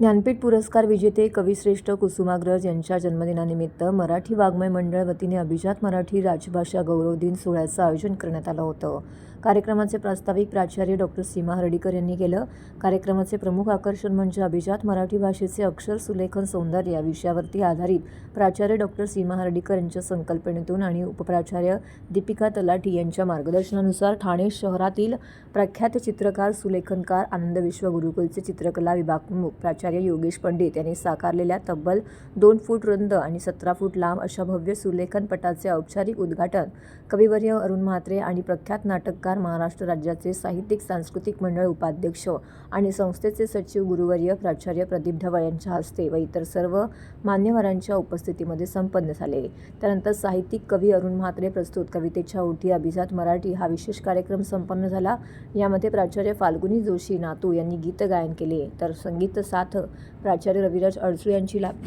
ज्ञानपीठ पुरस्कार विजेते कविश्रेष्ठ कुसुमाग्रज यांच्या जन्मदिनानिमित्त मराठी वाङ्मय मंडळ वतीने अभिजात मराठी राजभाषा गौरव दिन सोहळ्याचं आयोजन करण्यात आलं होतं. कार्यक्रमाचे प्रास्ताविक प्राचार्य डॉक्टर सीमा हर्डीकर यांनी केलं. कार्यक्रमाचे प्रमुख आकर्षण म्हणजे अभिजात मराठी भाषेचे अक्षर सुलेखन सौंदर्य या विषयावरती आधारित प्राचार्य डॉक्टर सीमा हर्डीकर यांच्या संकल्पनेतून आणि उपप्राचार्य दीपिका तलाठी यांच्या मार्गदर्शनानुसार ठाणे शहरातील प्रख्यात चित्रकार सुलेखनकार आनंद विश्व गुरुकुलचे चित्रकला विभाग प्रमुख प्राचार्य योगेश पंडित यांनी साकारलेल्या तब्बल दोन फूट रुंद आणि सतरा फूट लांब अशा भव्य सुलेखन पटाचे औपचारिक उद्घाटन कविवर्य अरुण म्हात्रे आणि प्रख्यात नाटककार महाराष्ट्र राज्याचे साहित्यिक सांस्कृतिक मंडळ उपाध्यक्ष आणि संस्थेचे सचिव गुरुवर्य प्राचार्य प्रदीप ढवळ यांच्या हस्ते व इतर सर्व मान्यवरांच्या उपस्थितीमध्ये संपन्न झाले. त्यानंतर साहित्यिक कवी अरुण म्हात्रे प्रस्तुत कवितेच्या उठी अभिजात मराठी हा विशेष कार्यक्रम संपन्न झाला. यामध्ये प्राचार्य फाल्गुनी जोशी नातू यांनी गीत गायन केले. तर संगीत साथ प्राचार्य रविराज अडसू यांची लाभली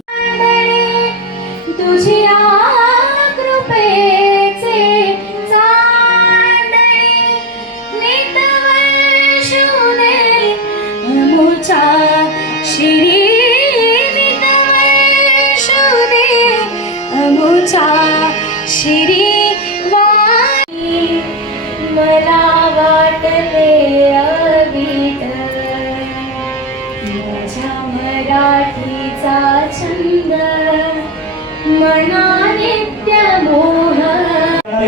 तुझ्या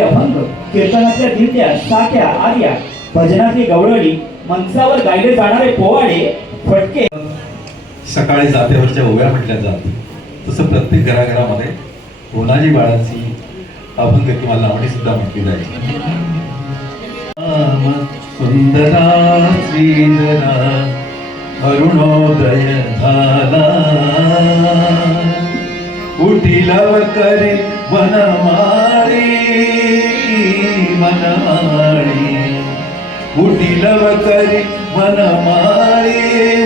अभंग कीर्तनातल्या दिवट्या साख्या आर्या भजनातली गवळणी मंचावर गायले जाणारे पोवाडे फटके. सकाळी जातेवरच्या ओव्या म्हटल्या जात. तसं प्रत्येक घराघरामध्ये रोणाजी बाळांची अभंग किंवा लावणी सुद्धा म्हटली जायची सुंदरा श्रीधरा अरुणोदय झाला. उठिला करे वनमाळी वनमाळी उठिलव करी वनमाळी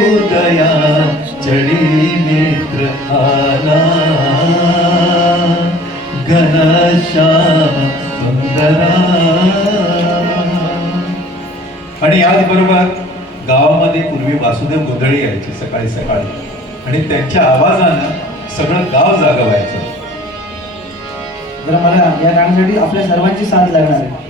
उदया चढी नेत्र आला घनश्याम सुंदरा आणि याचबरोबर गावामध्ये पूर्वी वासुदेव गोंधळी यायचे सकाळी सकाळी. आणि त्यांच्या आवाजानं सगळं गाव जागं व्हायचं तर मला या गाण्यासाठी आपल्या सर्वांची साथ लागणार आहे.